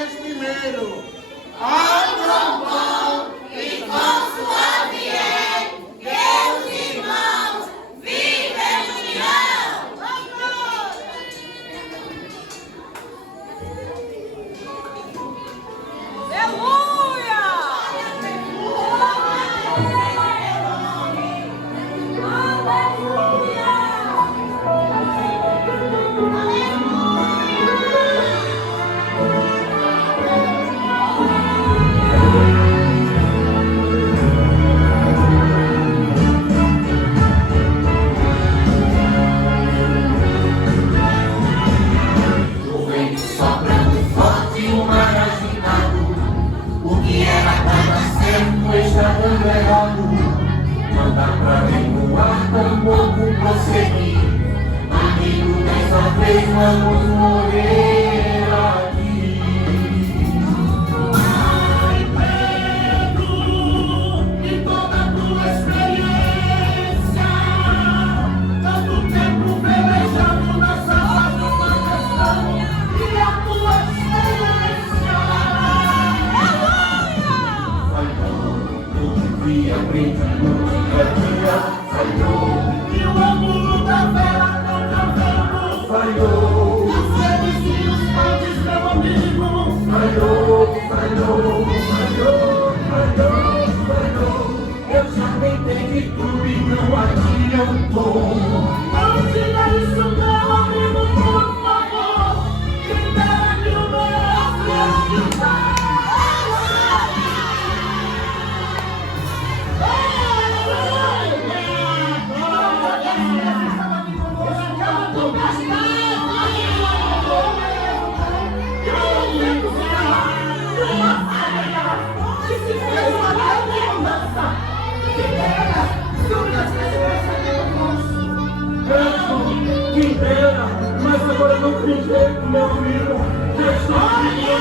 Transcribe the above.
vez primeiro. Abram pão e com sua vier, Deus irmãos, viva em união! Aleluia! O vento soprando forte, o mar agitado. O que era pra dar certo está dando errado. Não dá pra recuar, tampouco prosseguir. Amigo, dessa vez vamos morrer aqui. Ai, Pedro, e toda a tua experiência, tanto tempo pelejando na sala de uma questão, e a tua experiência. Falhou, tudo via brincando no dia a dia. Falhou, e o ângulo da vela não cantando. Falhou, os seres e os pais, meu amigo. Falhou, falhou, falhou, falhou, falhou. Eu já tentei de tudo e não adiantou. Não diga isso, meu amigo, por favor. Que deve o meu acreditar. Que pena, mas agora não tem jeito, meu amigo. Já estou aqui.